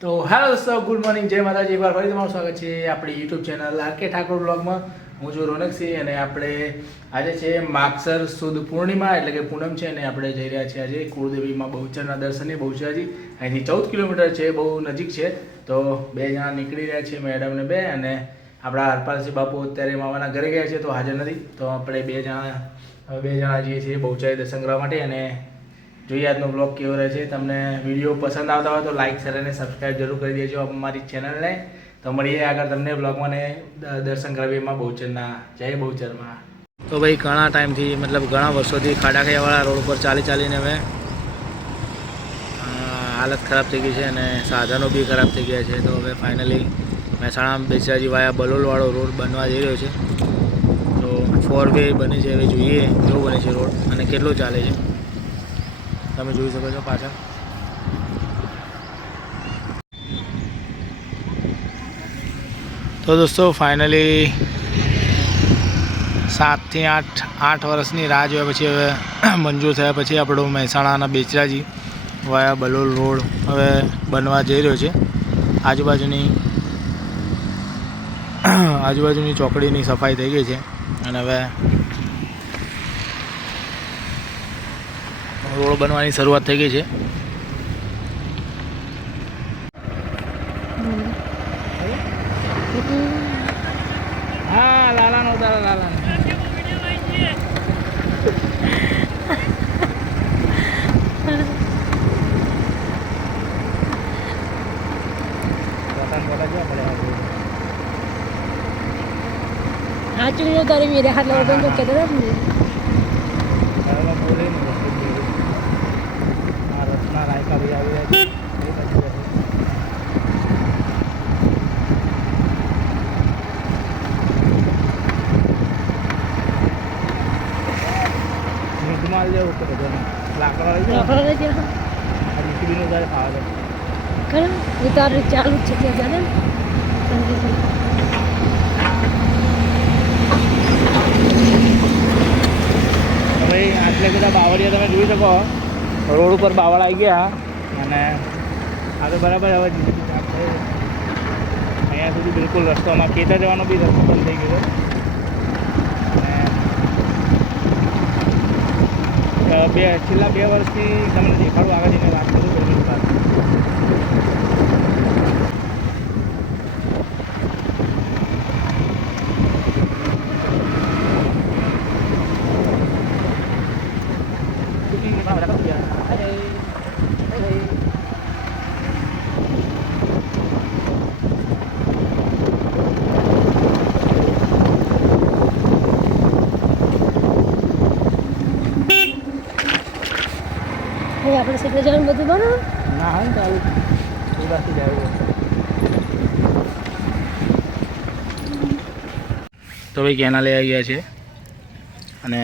તો હેલો દોસ્તો, good morning, જય માતાજી, એકવાર ફરી તમારું સ્વાગત છે આપણી YouTube channel R K Thakor બ્લોગમાં. હું છું રોનકસિંહ અને આપણે આજે છે માગસર સુદ પૂર્ણિમા એટલે કે પૂનમ છે અને આપણે જઈ રહ્યા છીએ આજે કુળદેવીમાં બહુચરના દર્શને. બહુચરાજી, અહીંથી ચૌદ કિલોમીટર છે, બહુ નજીક છે. તો બે જણા નીકળી રહ્યા છે મેડમ ને બે અને આપણા હરપાલસિંહ બાપુ અત્યારે મામાના ઘરે ગયા છે, તો હાજર નથી. તો આપણે બે જણા બે જણા જઈએ છીએ બહુચરાજી દર્શન કરવા માટે અને જોઈએ આજનો બ્લોગ કેવો રહે છે. તમને વીડિયો પસંદ આવતા હોય તો લાઇક શેર અને સબસ્ક્રાઈબ જરૂર કરી દેજો અમારી ચેનલને તો મળીએ આગળ તમને બ્લોગમાં ને દર્શન કરાવીએ એમાં બહુચરના. જય બહુચરમાં. તો ભાઈ ઘણા ટાઈમથી મતલબ ઘણા વર્ષોથી ખાડા ખાયાવાળા રોડ ઉપર ચાલી ચાલીને હવે હાલત ખરાબ થઈ ગઈ છે અને સાધનો બી ખરાબ થઈ ગયા છે. તો હવે ફાઇનલી મહેસાણા બેસાજી વાયા બલોલવાળો રોડ બનવા જઈ રહ્યો છે. તો ફોર વે બને છે. હવે જોઈએ કેવો બને છે રોડ અને કેટલો ચાલે છે. તમે જોઈ શકો છો પાછળ. તો દોસ્તો ફાઇનલી સાતથી આઠ આઠ વર્ષની રાહ જોયા પછી હવે મંજૂર થયા પછી આપણો મહેસાણાના બેચરાજી વાયા બલોલ રોડ હવે બનવા જઈ રહ્યો છે. આજુબાજુની આજુબાજુની ચોકડીની સફાઈ થઈ ગઈ છે અને હવે રોડ બનવાની શરૂઆત થઈ ગઈ છે. હા લાલાનો તારા લાલા આ ચૂંટણી તારી મેરે હાથ લાવવાનું કહેતા હતા લાકડા લઈ જવું લાકડા લઈ જવું ખીચડીનું જ્યારે તારે ચાલુ જ છે ત્યાં હવે આટલે બધા બાવળિયા તમે જોઈ શકો. રોડ ઉપર બાવળ આવી ગયા. અને આ તો બરાબર હવે અહીંયા સુધી બિલકુલ રસ્તોમાં ખેતર જવાનો બી રસ્તો બંધ થઈ ગયો બે છેલ્લા બે વર્ષથી તમને દેખાડું આગળ જઈને વાત કરું તો એની વાત. भाई આપણે સીધે જવાનું બધું બનો ના હા તો ઉદાસી જાય તો ભાઈ કેનાલે આવી ગયા છે. અને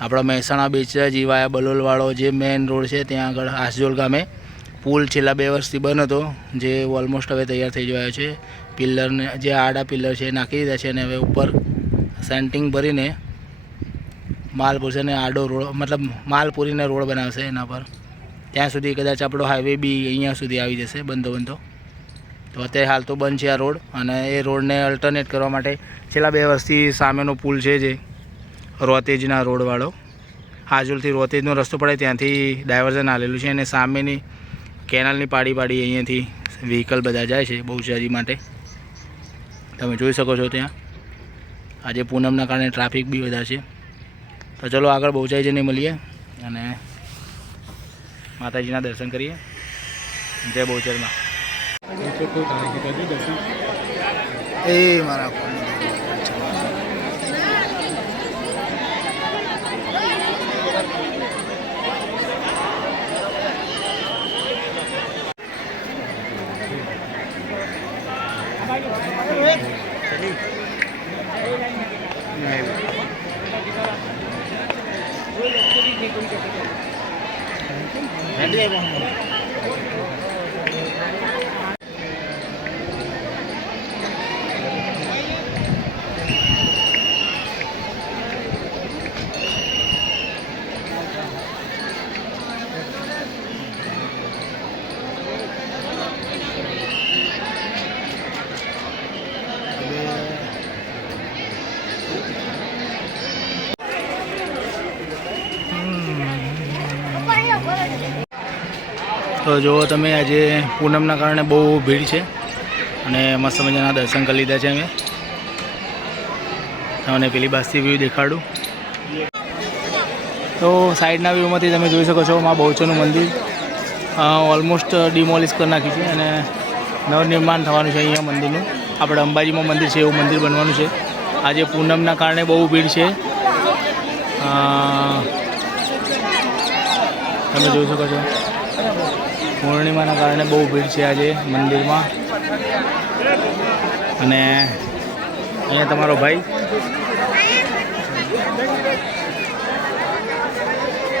આપણા મહેસાણા બીચ જીવાયા બલોલવાળો જે મેઇન રોડ છે ત્યાં આગળ આસજોલ ગામે પુલ છેલ્લા બે વર્ષથી બંધ હતો જે ઓલમોસ્ટ હવે તૈયાર થઈ ગયો છે. પિલ્લરને જે આડા પિલ્લર છે નાખી દીધા છે અને હવે ઉપર સેન્ટિંગ ભરીને માલ પૂરશે અને આડો રોડ, મતલબ માલપુરીને રોડ બનાવશે એના પર. ત્યાં સુધી કદાચ આપણો હાઈવે બી અહીંયા સુધી આવી જશે, બંધો બંધો. તો અત્યારે હાલ તો બંધ છે આ રોડ અને એ રોડને અલ્ટરનેટ કરવા માટે છેલ્લા બે વર્ષથી સામેનો પુલ છે જે, રોતેજના રોડવાળો. હાજુલથી રોતેજનો રસ્તો પડે ત્યાંથી ડાયવર્ઝન આવેલું છે અને સામેની કેનાલની પાડી પાડી અહીંયાથી વ્હીકલ બધા જાય છે બહુચરાજી માટે. તમે જોઈ શકો છો ત્યાં. આજે પૂનમના કારણે ટ્રાફિક બી વધારે છે. તો ચલો આગળ બહુચાઈ જઈને મળીએ અને માતાજીના દર્શન કરીએ. જય બહુચરમાં. એ મારા Thank ரெடியாக જુઓ તમે આજે પૂનમના કારણે બહુ ભીડ છે અને મસ્ત મજાના દર્શન કરી લીધા છે અમે. તમને પેલી બાસથી વ્યૂ દેખાડું. તો સાઈડના વ્યૂમાંથી તમે જોઈ શકો છો મા બહુચોનું મંદિર. ઓલમોસ્ટ ડિમોલિશ કરી નાખ્યું છે અને નવનિર્માણ થવાનું છે અહીંયા મંદિરનું. આપણે અંબાજીમાં મંદિર છે એવું મંદિર બનવાનું છે. આજે પૂનમના કારણે બહુ ભીડ છે. તમે જોઈ શકો છો. પૂર્ણિમાના કારણે બહુ ભીડ છે આજે મંદિરમાં. અને અહીંયા તમારો ભાઈ?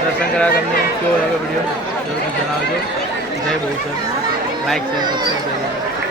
દર્શન કરાવે તમને કેવો લાગે વીડિયો જરૂરથી જણાવજો. જય બહુ સર લાઈક શેર સબસ્ક્રાઈબ